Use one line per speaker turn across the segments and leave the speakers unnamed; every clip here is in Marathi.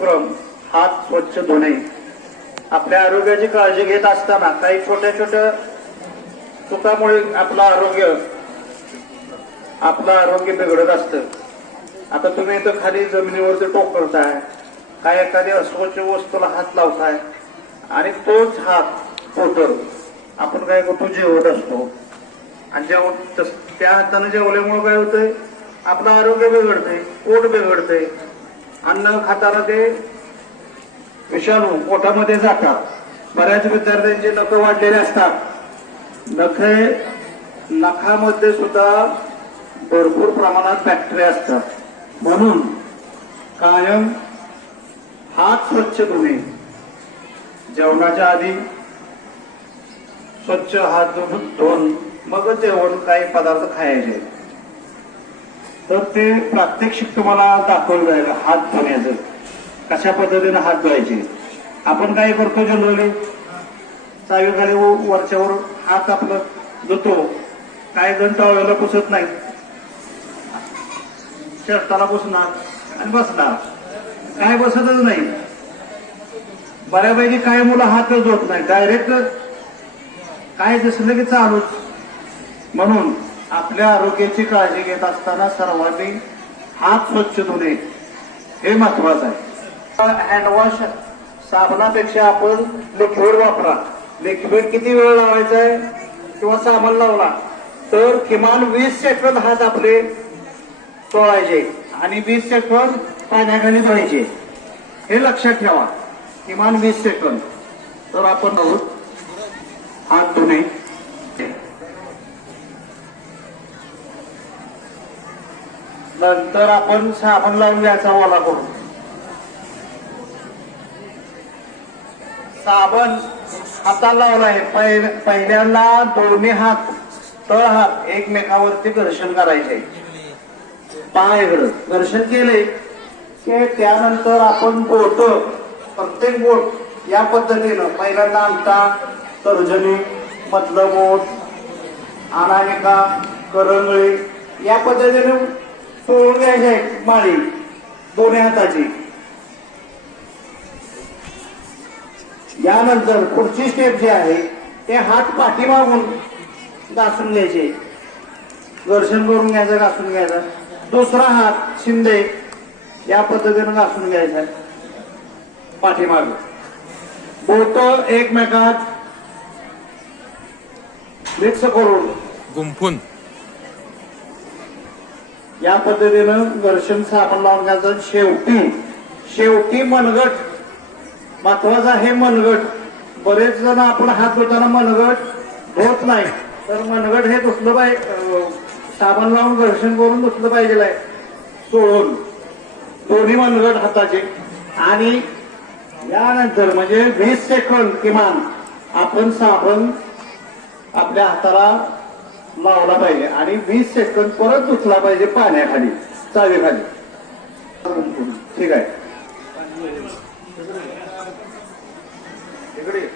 उपक्रम हात स्वच्छ धुणे. आपल्या आरोग्याची काळजी घेत असताना काही छोट्या छोट्या चुकामुळे आपलं आरोग्य आपलं आरोग्य बिघडत असतं. आता तुम्ही इथं खाली जमिनीवरती टोकरताय काय एखादी अस्वच्छ वस्तूला हात लावताय आणि तोच हात पोटर आपण काय करतो? जेवत असतो. आणि जेव त्या हाताने जेवल्यामुळे काय होतंय? आपलं आरोग्य बिघडतंय पोट बिघडतंय. अन्न खाताना ते विषाणू पोटामध्ये जातात. बऱ्याच विद्यार्थ्यांचे नख वाढलेले असतात. नखे नखामध्ये सुद्धा भरपूर प्रमाणात बॅक्टेरिया असतात. म्हणून कायम हात स्वच्छ धुणे. जेवणाच्या आधी स्वच्छ हात धुवून धुवून मग जेवण काही पदार्थ खायचे. तर ते प्रात्यक्षिक तुम्हाला दाखवलं जाईल हात धुण्याचं. कशा पद्धतीने हात धुवायचे? आपण काय करतो जनरली? चावीखाली व- वरच्यावर हात आपलं धुतो. काय जण टावळ्याला पुसत नाही. शर्टाला पुसणार आणि बसणार. काय बसतच नाही. बऱ्यापैकी काय मुलं हातच धुत नाही. डायरेक्ट काय दिसलं की चालूच. म्हणून आपल्या आरोग्याची काळजी घेत असताना सर्वांनी हात स्वच्छ धुणे हे महत्वाचं आहे. हँडवॉश साबणापेक्षा आपण लिक्विड वापरा. लिक्विड किती वेळ लावायचा आहे किंवा साबण लावला तर किमान वीस सेकंद हात आपले चोळायचे आणि वीस सेकंद पाण्याखाली धुवायचे. हे लक्षात ठेवा. किमान वीस सेकंद. तर आपण हात धुणे. नंतर आपण साबण लावून घ्यायचा ओला करून साबण हाताला लावलाय. पहि- पहिल्यांदा दोन्ही हात तळ हात एकमेकावरती घर्षण करायचे. पायाकडं घर्षण केले की त्यानंतर आपण बोट प्रत्येक बोट या पद्धतीनं पहिल्यांदा अंगठा तर्जनी मधलं बोट अनामिका करंगळी या पद्धतीने सोडून घ्यायचे माळी. दोन्ही हाताची. यानंतर पुढची स्टेप जी आहे ते हात पाठीमागून घासून घ्यायचे. घर्षण करून घ्यायचं घासून घ्यायचं. दुसरा हात शिंदे या पद्धतीनं घासून घ्यायचा. पाठीमाग. बोट एकमेकात मिक्स करून.
गुंफून.
या पद्धतीनं घर्षण साबण लावून घ्यायचं शेवटी शेवटी मनगट. महत्वाचं आहे मनगट. बरेच जण आपण हात धुताना मनगट धुत नाही. तर मनगट हे दुसलं पाहिजे साबण लावून घर्षण करून दुसलं पाहिजे आहे. सोडून. दोन्ही मनगट हाताचे. आणि यानंतर म्हणजे वीस सेकंद किमान आपण साबण आपल्या हाताला लावला पाहिजे आणि वीस सेकंद परत उचला पाहिजे पाण्याखाली चावीखाली. ठीक आहे. इकडे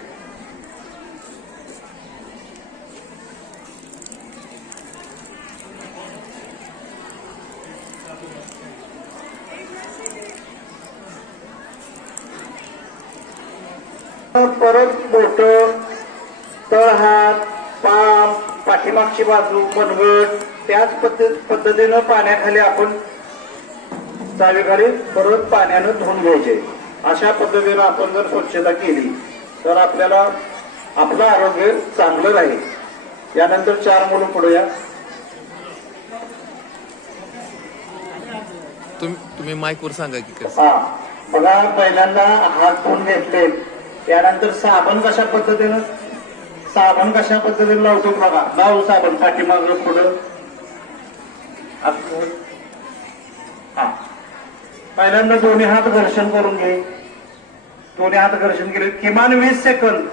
परत बोट पाठीमागची बाजू मनगट त्याच पद्धत पद्धतीनं पाण्याखाली आपण चावीखाली परत पाण्यानं धुवून घ्यायचे. अशा पद्धतीनं आपण जर स्वच्छता केली तर आपल्याला आपलं आरोग्य चांगलं राहील. यानंतर चार मुलं पुढे या.
तुम्ही माईकवर सांगा की कसं.
हा. बघा पहिल्यांदा हात धुवून घेतले. त्यानंतर साबण कशा पद्धतीनं साबण कशा पद्धतीने लावतो बघा. लावू साबण पाठीमाग पुढं. हा. पहिल्यांदा दोन्ही हात घर्षण करून घे. दोन्ही हात घर्षण केले. किमान वीस सेकंद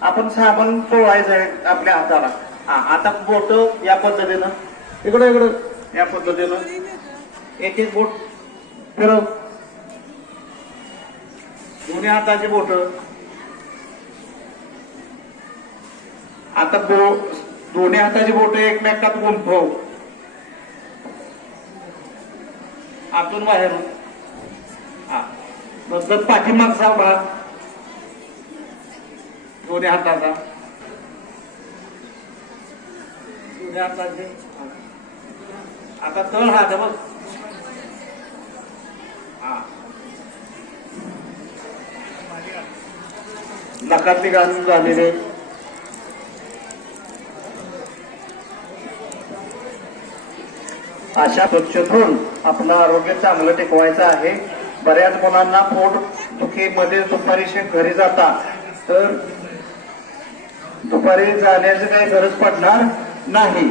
आपण साबण चोळायचं आहे आपल्या हाताला. हा आता बोट या पद्धतीनं. इकडं इकडं. या पद्धतीनं. एक एक बोट फिरव. दोन्ही हाताची बोट. आता बो दोन्ही हाताची बोट एकमेकात गुंफव. आतून बाहेर हा. नंतर पाठीमागचा भाग दोन्ही हाताचा. दोन्ही हाताचे. आता तळ हात आहे बघ. हा. नकातली घालून झालेले अशा स्वच्छतून आपलं आरोग्य चांगलं टिकवायचं आहे. बऱ्याच मुलांना पोट दुखीमध्ये दुपारीशी घरी जाता तर दुपारी जाण्याची काही गरज पडणार नाही.